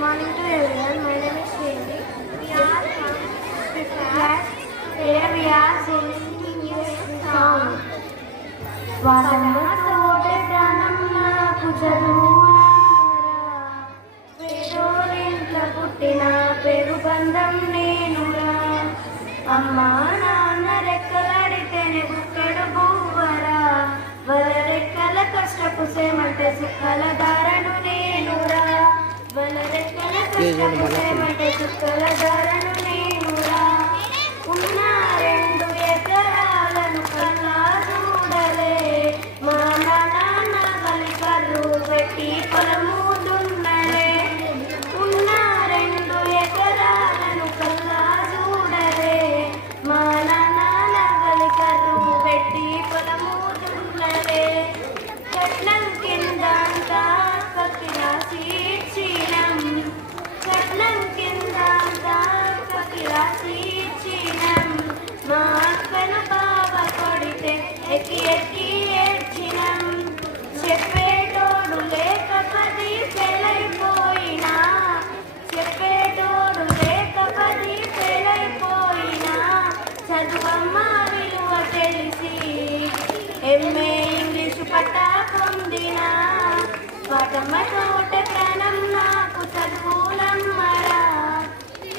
Morning to everyone. My name is Srini. We are from fifth class. Here we are singing a song. వాటమ్మతోటే ప్రాణం నాకు చదువురా, పేదోరింట్లో పుట్టిన పేరు బంధం నేనురా. అమ్మా నాన్న రెక్కలాడితేనే బుక్కడు బువ్వరా, వాళ్ళ రెక్కల కష్టపు సేమంటే చుక్కల దారను నేనురా. వాళ్ళ రెక్కల కష్టపు సేమంటే చుక్కల దారను నేనురా. ఉన్న 2 ఎకరాలను కన్నా చూడలే, మా నాన్న కలికర్రు పెట్టి పొలము దున్నలే. ఉన్న 2 ఎకరాలను కన్నా చూడలే, మా నాన్న కలికర్రు పెట్టి పొలము దున్నలే. కట్నం కింద అంతా కక్కిరాసి ఇచ్చినం, కట్నం కింద అంతా కక్కిరాసి ఇచ్చినం. మా అక్కను బావ కొడితే ఎక్కి ఎక్కి ఏడ్చినం. చెప్పేటోడు లేక 10 ఫెయిలైపోయినా, చెప్పేటోడు లేక 10 ఫెయిలైపోయినా, చదువమ్మ విలువ తెలిసి ఎంఏ ఇంగ్లీషు పట్టా పొందినా. వాటమ్మతోటే ప్రాణం నాకు చదువులమ్మరా,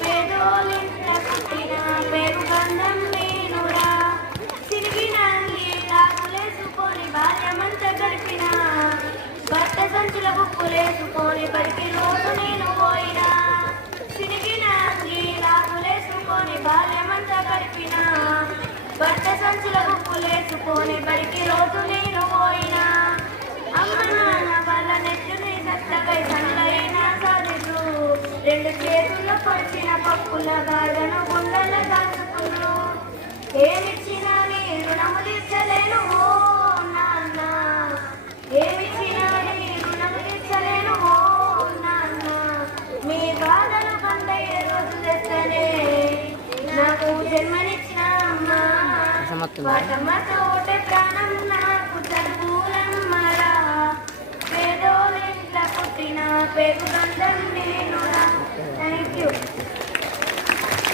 పేదోలింట పుట్టిన పేరు బంధం నేనురా. తిరిగిన లాగులేసుకొని బాల్యమంత గడిపిన, భర్త సంచుల బుక్కులేసుకొని బడికి రోజు నేను పోయినా. తిరిగిన లాగులేసుకొని బాల్యమంత గడిపిన, భర్త సంచుల బుక్కులేసుకొని బడికి రోజు నేను పోయినా. అమ్మ నాన్న వాళ్ళ నెట్టుని సత్తకై సన్నలైన సాధించు, 2 చేతుల్లో పొడిచిన పప్పుల గాడను గుండెల దాచుకుండ్రు. ఏమిచ్చినా నీ రుణము తీర్చలేను ఓ నాన్న, ఏమిచ్చినా నీ రుణము తీర్చలేను ఓ నాన్న. మీ బాధలు బందయ్యే రోజు తెస్తేనే నాకు జన్మనిచ్చిన అమ్మ. వాటమ్మతోటే ప్రాణం నాకు